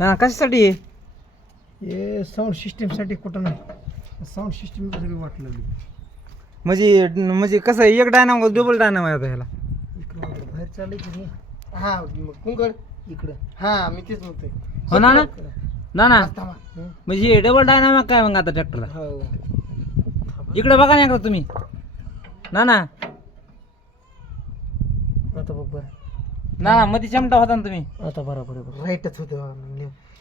ना कशासाठी आहे? हे साऊंड सिस्टीमसाठी कुठं नाही, साऊंड सिस्टीम सगळी वाटलं म्हणजे कसं आहे, एक डायनामो डबल डायनामो आहे आता ह्याला. इकडं बाहेर चालू की नाही. हा मग कुंकड इकडं. हा मी तेच म्हणतोय. हो ना ना ना ना थांबा. म्हणजे डबल डायनामो काय मग आता ट्रॅक्टरला? हो इकडे बघा नाही का तुम्ही ना ना आता बघ बरं. ना ना मध्ये चमटा होता ना तुम्ही. आता बरोबर आहे, राईटच होतं.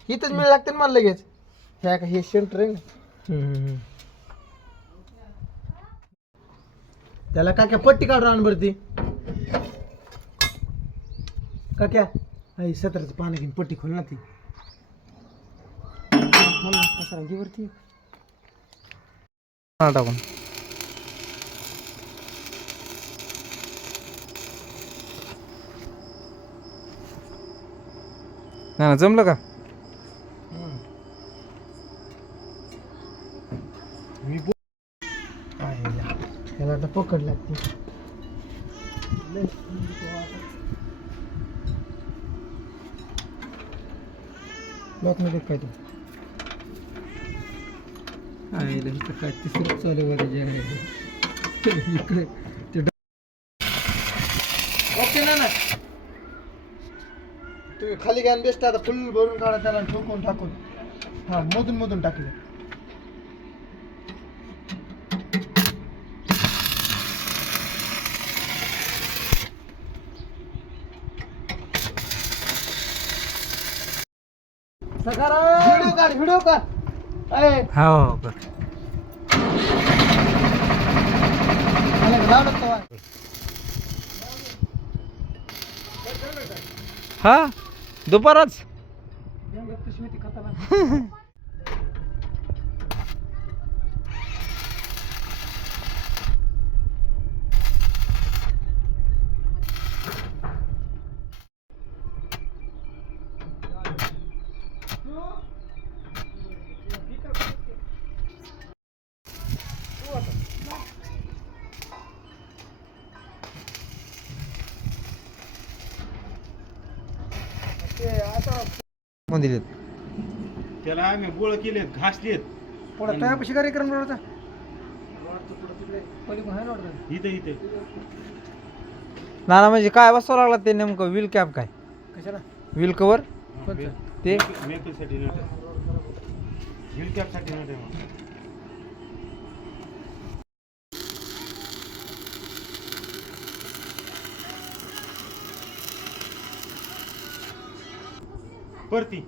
इथंच मिळ लागते ना मला लगेच. हे सेंटर आहे ना. त्याला काक्या पट्टी काढून आण बरं ती. काक्या आई 17चं पाणी घेऊन पट्टी खोल ना ती. घे वरती. टाकून ना जमलं का? मी त्याला आता पकड लागते. लॉक मध्ये काय ते काय तिसरी चालू इकडे. ओके ना तुम्ही खाली घ्या बेस्ट. आता फुल भरून काढा त्याला, ठोकून टाकून. हा मधून मधून टाकले. व्हिडिओ काढ. हो हा दुपारच. कोण दिलेत? त्याला आम्ही गोळ केलेत, घासलेत. पुढे तयापाशी कार्यक्रम होता. इथे इथे ना म्हणजे काय बसवावं लागला ते नेमकं? व्हील कॅप काय? कशाला? व्हील कवर ते मेकलसाठी नट, व्हील कॅपसाठी नट आहे. परती